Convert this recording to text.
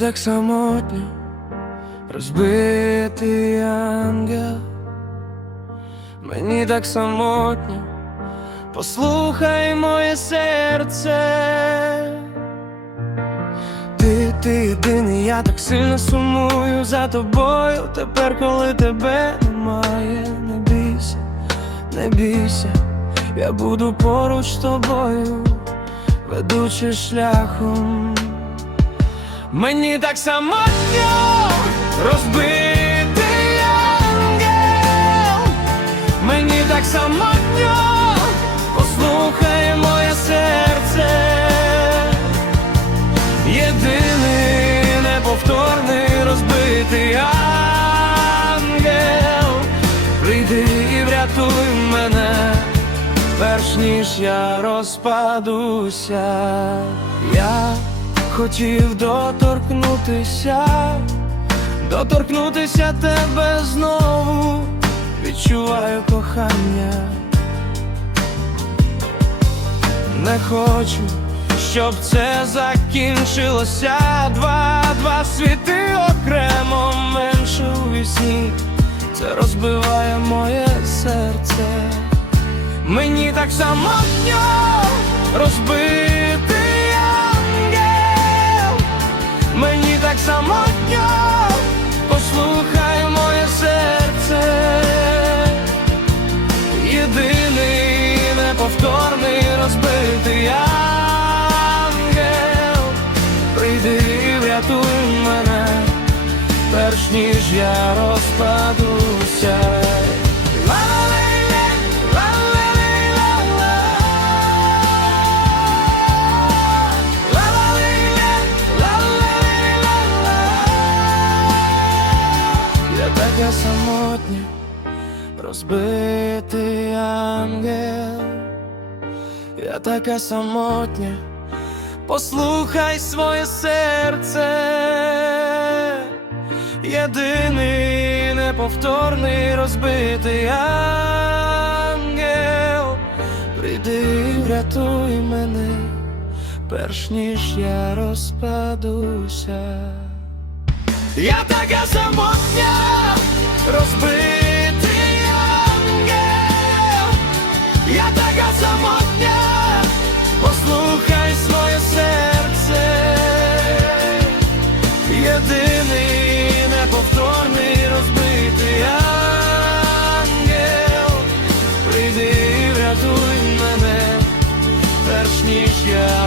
Так самотньо, розбитий ангел, мені так самотньо, послухай моє серце. Ти, ти єдиний, я так сильно сумую за тобою. Тепер, коли тебе немає, не бійся, не бійся, я буду поруч з тобою, ведучи шляхом. Мені так самотньо розбитий ангел, мені так самотньо, послухай моє серце, єдиний неповторний розбитий ангел, прийди і врятуй мене, перш ніж я розпадуся. Я хотів доторкнутися, доторкнутися тебе знову, відчуваю кохання. Не хочу, щоб це закінчилося. Два, два світи окремо менше у вісні. Це розбиває моє серце. Мені так самотньо розбитий самотньо, послухай моє серце, єдиний неповторний розбитий ангел, прийди і врятуй мене, перш ніж я розпадуся. Розбитий ангел, я така самотня, послухай своє серце, єдиний неповторний розбитий ангел, прийди і врятуй мене, перш ніж я розпадуся. Я така самотня, розбитий я така самотня, послухай своє серце, єдиний неповторний розбитий ангел, прийди врятуй мене, перш ніж я